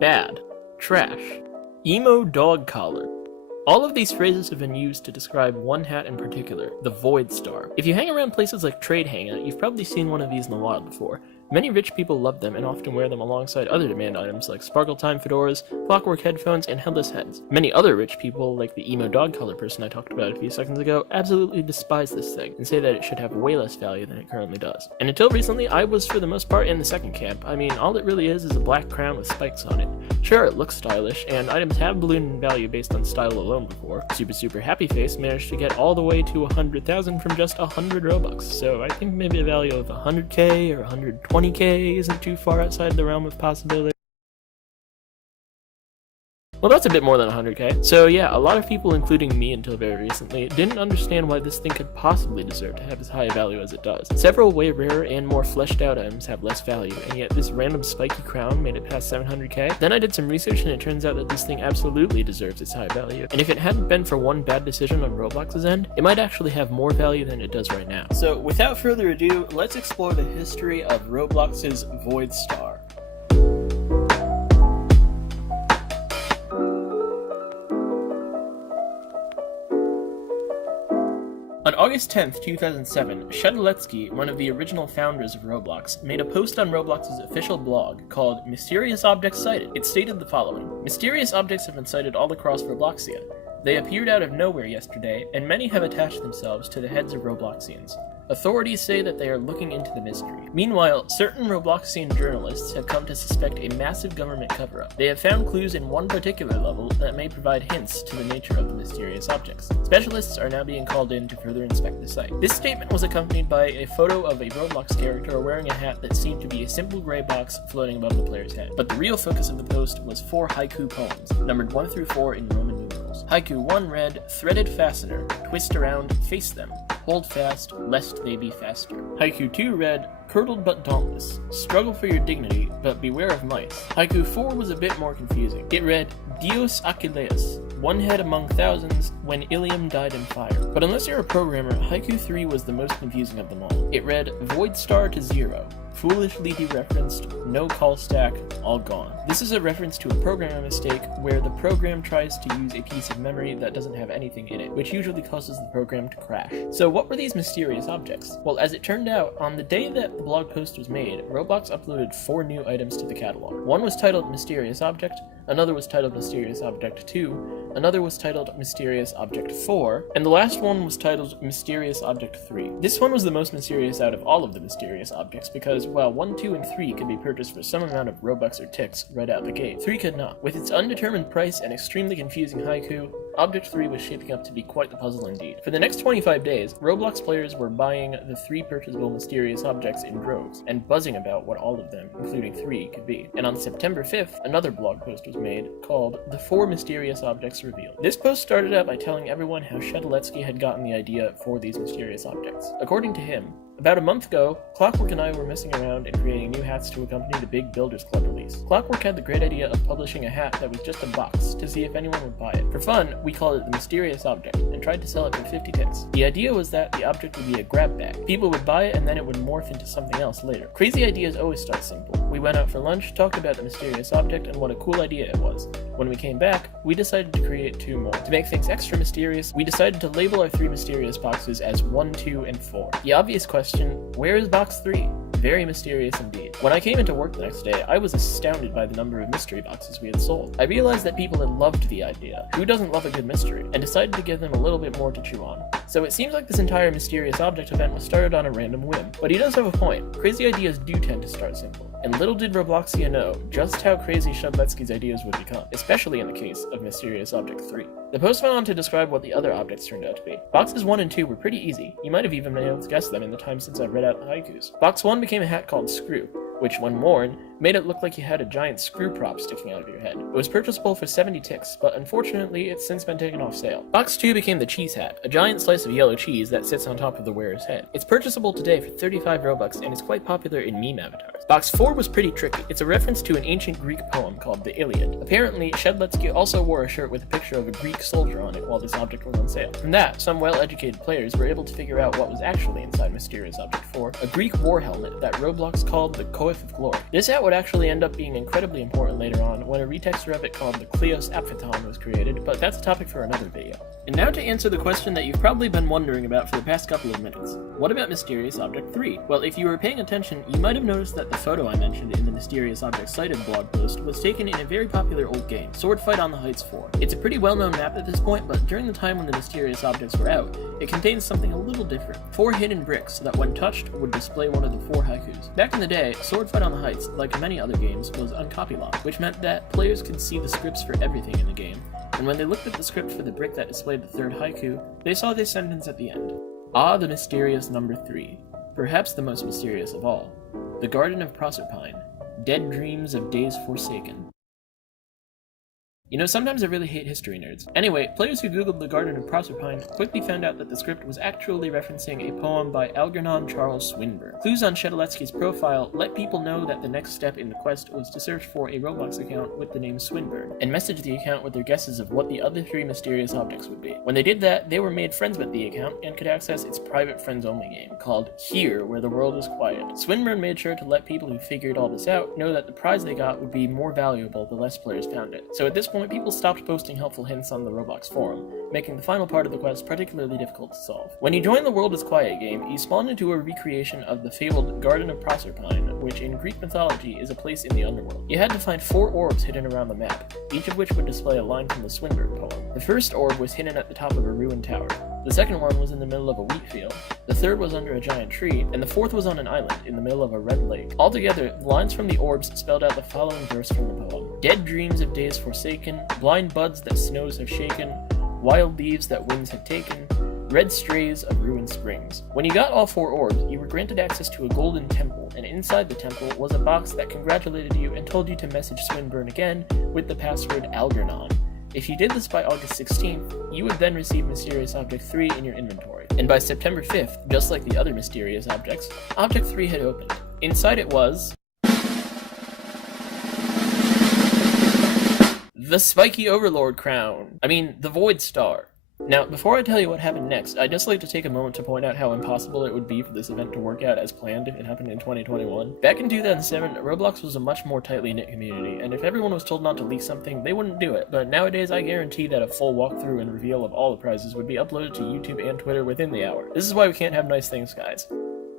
bad, trash, emo dog collar. All of these phrases have been used to describe one hat in particular, the Void Star. If you hang around places like Trade Hangout, you've probably seen one of these in the wild before. Many rich people love them and often wear them alongside other demand items like Sparkle Time fedoras, clockwork headphones, and headless heads. Many other rich people, like the emo dog collar person I talked about a few seconds ago, absolutely despise this thing and say that it should have way less value than it currently does. And until recently, I was for the most part in the second camp. I mean, all it really is a black crown with spikes on it. Sure, it looks stylish, and items have ballooned in value based on style alone before. Super Happy Face managed to get all the way to 100,000 from just 100 Robux, so I think maybe a value of 100k or 120k isn't too far outside the realm of possibility. Well, that's a bit more than 100k. So yeah, a lot of people, including me until very recently, didn't understand why this thing could possibly deserve to have as high a value as it does. Several way rarer and more fleshed out items have less value, and yet this random spiky crown made it past 700k. Then I did some research and it turns out that this thing absolutely deserves its high value. And if it hadn't been for one bad decision on Roblox's end, it might actually have more value than it does right now. So without further ado, let's explore the history of Roblox's Void Star. On August 10th, 2007, Sheduletsky, one of the original founders of Roblox, made a post on Roblox's official blog called Mysterious Objects Sighted. It stated the following: "Mysterious objects have been sighted all across Robloxia. They appeared out of nowhere yesterday, and many have attached themselves to the heads of Robloxians. Authorities say that they are looking into the mystery." Meanwhile, certain Robloxian journalists have come to suspect a massive government cover-up. They have found clues in one particular level that may provide hints to the nature of the mysterious objects. Specialists are now being called in to further inspect the site. This statement was accompanied by a photo of a Roblox character wearing a hat that seemed to be a simple gray box floating above the player's head. But the real focus of the post was 4 haiku poems, numbered 1 through 4 in Roman numerals. Haiku 1 read, "Threaded fastener, twist around, face them. Hold fast, lest they be faster." Haiku 2 read, "Curdled but dauntless. Struggle for your dignity, but beware of mice." Haiku 4 was a bit more confusing. It read, "Dios Achilleus, one head among thousands, when Ilium died in fire." But unless you're a programmer, Haiku 3 was the most confusing of them all. It read, "Void star to 0. Foolishly dereferenced, no call stack, all gone." This is a reference to a programming mistake where the program tries to use a piece of memory that doesn't have anything in it, which usually causes the program to crash. So what were these mysterious objects? Well, as it turned out, on the day that the blog post was made, Roblox uploaded 4 new items to the catalog. One was titled Mysterious Object, another was titled Mysterious Object 2, another was titled Mysterious Object 4, and the last one was titled Mysterious Object 3. This one was the most mysterious out of all of the mysterious objects because, while 1, 2, and 3 could be purchased for some amount of Robux or ticks right out the gate, 3 could not. With its undetermined price and extremely confusing haiku, Object 3 was shaping up to be quite the puzzle indeed. For the next 25 days, Roblox players were buying the 3 purchasable mysterious objects in droves, and buzzing about what all of them, including 3, could be. And on September 5th, another blog post was made called The 4 Mysterious Objects Revealed. This post started out by telling everyone how Sheduletsky had gotten the idea for these mysterious objects. According to him, about a month ago, Clockwork and I were messing around and creating new hats to accompany the big Builders Club release. Clockwork had the great idea of publishing a hat that was just a box to see if anyone would buy it. For fun, we called it the Mysterious Object and tried to sell it for 50 ticks. The idea was that the object would be a grab bag. People would buy it and then it would morph into something else later. Crazy ideas always start simple. We went out for lunch, talked about the mysterious object and what a cool idea it was. When we came back, we decided to create 2 more. To make things extra mysterious, we decided to label our 3 mysterious boxes as 1, 2, and 4. The obvious question, where is box 3? Very mysterious indeed. When I came into work the next day, I was astounded by the number of mystery boxes we had sold. I realized that people had loved the idea. Who doesn't love a good mystery? And decided to give them a little bit more to chew on. So it seems like this entire mysterious object event was started on a random whim. But he does have a point. Crazy ideas do tend to start simple. And little did Robloxia know just how crazy Sheduletsky's ideas would become, especially in the case of Mysterious Object 3. The post went on to describe what the other objects turned out to be. Boxes 1 and 2 were pretty easy. You might have even been able to guess them in the time since I read out the haikus. Box 1 became a hat called Screw, which, when worn, made it look like you had a giant screw prop sticking out of your head. It was purchasable for 70 ticks, but unfortunately, it's since been taken off sale. Box 2 became the Cheese Hat, a giant slice of yellow cheese that sits on top of the wearer's head. It's purchasable today for 35 Robux and is quite popular in meme avatars. Box 4 was pretty tricky. It's a reference to an ancient Greek poem called the Iliad. Apparently, Sheduletsky also wore a shirt with a picture of a Greek soldier on it while this object was on sale. From that, some well-educated players were able to figure out what was actually inside Mysterious Object 4, a Greek war helmet that Roblox called the Coif of Glory. This hat would would actually end up being incredibly important later on when a retexture of it called the Kleos Appheton was created, but that's a topic for another video. And now to answer the question that you've probably been wondering about for the past couple of minutes. What about Mysterious Object 3? Well, if you were paying attention, you might have noticed that the photo I mentioned in the Mysterious Object Cited blog post was taken in a very popular old game, Sword Fight on the Heights 4. It's a pretty well-known map at this point, but during the time when the mysterious objects were out, it contains something a little different. 4 hidden bricks that when touched would display one of the 4 haikus. Back in the day, Sword Fight on the Heights, like many other games, was uncopylocked, which meant that players could see the scripts for everything in the game, and when they looked at the script for the brick that displayed the 3rd haiku, they saw this sentence at the end. Ah, the mysterious number 3. Perhaps the most mysterious of all. The Garden of Proserpine. Dead dreams of days forsaken. You know, sometimes I really hate history nerds. Anyway, players who googled the Garden of Proserpine quickly found out that the script was actually referencing a poem by Algernon Charles Swinburne. Clues on Shedaletsky's profile let people know that the next step in the quest was to search for a Roblox account with the name Swinburne, and message the account with their guesses of what the other 3 mysterious objects would be. When they did that, they were made friends with the account and could access its private friends-only game, called Here, Where the World is Quiet. Swinburne made sure to let people who figured all this out know that the prize they got would be more valuable the less players found it. So at this point, people stopped posting helpful hints on the Roblox forum, making the final part of the quest particularly difficult to solve. When you join the World is Quiet game, you spawn into a recreation of the fabled Garden of Proserpine, which in Greek mythology is a place in the underworld. You had to find 4 orbs hidden around the map, each of which would display a line from the Swinburne poem. The first orb was hidden at the top of a ruined tower. The second one was in the middle of a wheat field, the third was under a giant tree, and the fourth was on an island in the middle of a red lake. Altogether, the lines from the orbs spelled out the following verse from the poem. Dead dreams of days forsaken, blind buds that snows have shaken, wild leaves that winds have taken, red strays of ruined springs. When you got all 4 orbs, you were granted access to a golden temple, and inside the temple was a box that congratulated you and told you to message Swinburne again with the password Algernon. If you did this by August 16th, you would then receive Mysterious Object 3 in your inventory. And by September 5th, just like the other mysterious objects, Object 3 had opened. Inside it was the Spiky Overlord crown. The Void Star. Now, before I tell you what happened next, I'd just like to take a moment to point out how impossible it would be for this event to work out as planned if it happened in 2021. Back in 2007, Roblox was a much more tightly knit community, and if everyone was told not to leak something, they wouldn't do it. But nowadays, I guarantee that a full walkthrough and reveal of all the prizes would be uploaded to YouTube and Twitter within the hour. This is why we can't have nice things, guys.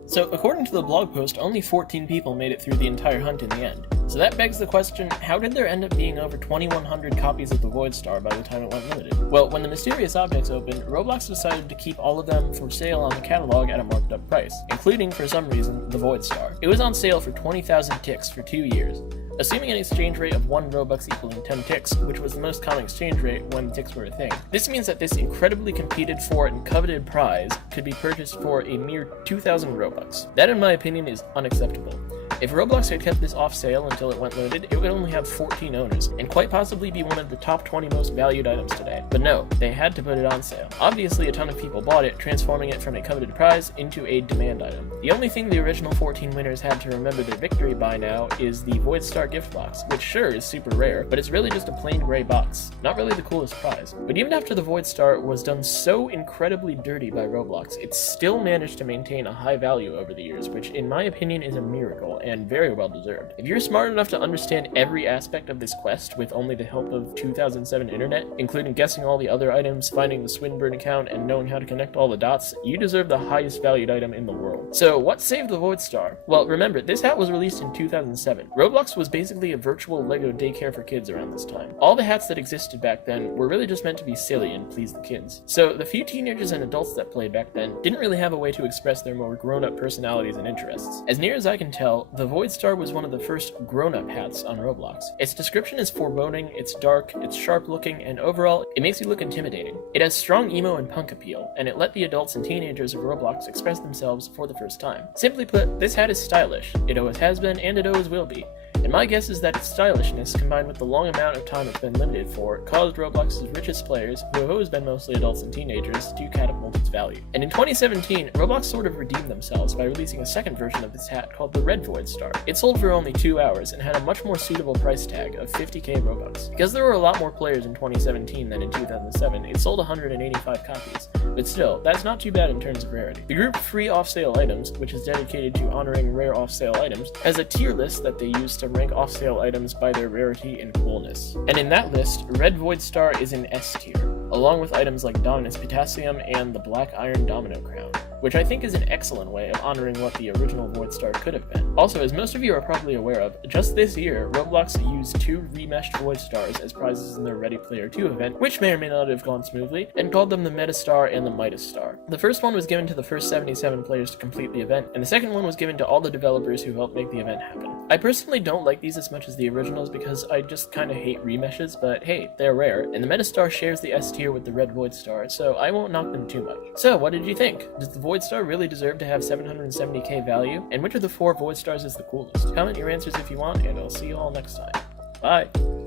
So, according to the blog post, only 14 people made it through the entire hunt in the end. So that begs the question, how did there end up being over 2,100 copies of the Void Star by the time it went limited? Well, when the mysterious objects opened, Roblox decided to keep all of them for sale on the catalog at a marked up price, including, for some reason, the Void Star. It was on sale for 20,000 ticks for 2 years. Assuming an exchange rate of 1 Robux equaling 10 ticks, which was the most common exchange rate when ticks were a thing. This means that this incredibly competed for and coveted prize could be purchased for a mere 2,000 Robux. That, in my opinion, is unacceptable. If Roblox had kept this off sale until it went limited, it would only have 14 owners, and quite possibly be one of the top 20 most valued items today. But no, they had to put it on sale. Obviously, a ton of people bought it, transforming it from a coveted prize into a demand item. The only thing the original 14 winners had to remember their victory by now is the Void Star gift box, which sure is super rare, but it's really just a plain gray box. Not really the coolest prize. But even after the Void Star was done so incredibly dirty by Roblox, it still managed to maintain a high value over the years, which in my opinion is a miracle, and very well deserved. If you're smart enough to understand every aspect of this quest with only the help of 2007 internet, including guessing all the other items, finding the Swinburne account, and knowing how to connect all the dots, you deserve the highest valued item in the world. So what saved the Void Star? Well, remember, this hat was released in 2007. Roblox was basically a virtual Lego daycare for kids around this time. All the hats that existed back then were really just meant to be silly and please the kids. So the few teenagers and adults that played back then didn't really have a way to express their more grown-up personalities and interests. As near as I can tell, the Void Star was one of the first grown-up hats on Roblox. Its description is foreboding, it's dark, it's sharp-looking, and overall, it makes you look intimidating. It has strong emo and punk appeal, and it let the adults and teenagers of Roblox express themselves for the first time. Simply put, this hat is stylish. It always has been, and it always will be. And my guess is that its stylishness, combined with the long amount of time it's been limited for, caused Roblox's richest players, who have always been mostly adults and teenagers, to catapult its value. And in 2017, Roblox sort of redeemed themselves by releasing a second version of this hat called the Red Void Star. It sold for only 2 hours and had a much more suitable price tag of 50k Robux. Because there were a lot more players in 2017 than in 2007, it sold 185 copies. But still, that's not too bad in terms of rarity. The group Free Off Sale Items, which is dedicated to honoring rare off-sale items, has a tier list that they use to rank off-sale items by their rarity and coolness. And in that list, Red Void Star is in S tier, along with items like Dominus Potassium and the Black Iron Domino Crown, which I think is an excellent way of honoring what the original Void Star could have been. Also, as most of you are probably aware of, just this year, Roblox used 2 remeshed Void Stars as prizes in their Ready Player 2 event, which may or may not have gone smoothly, and called them the Meta Star and the Midas Star. The first one was given to the first 77 players to complete the event, and the second one was given to all the developers who helped make the event happen. I personally don't like these as much as the originals because I just kinda hate remeshes, but hey, they're rare, and the Meta Star shares the S tier with the Red Void Star, so I won't knock them too much. So, what did you think? Does the Void Star really deserve to have 770k value? And which of the 4 Void Stars is the coolest? Comment your answers if you want, and I'll see you all next time. Bye!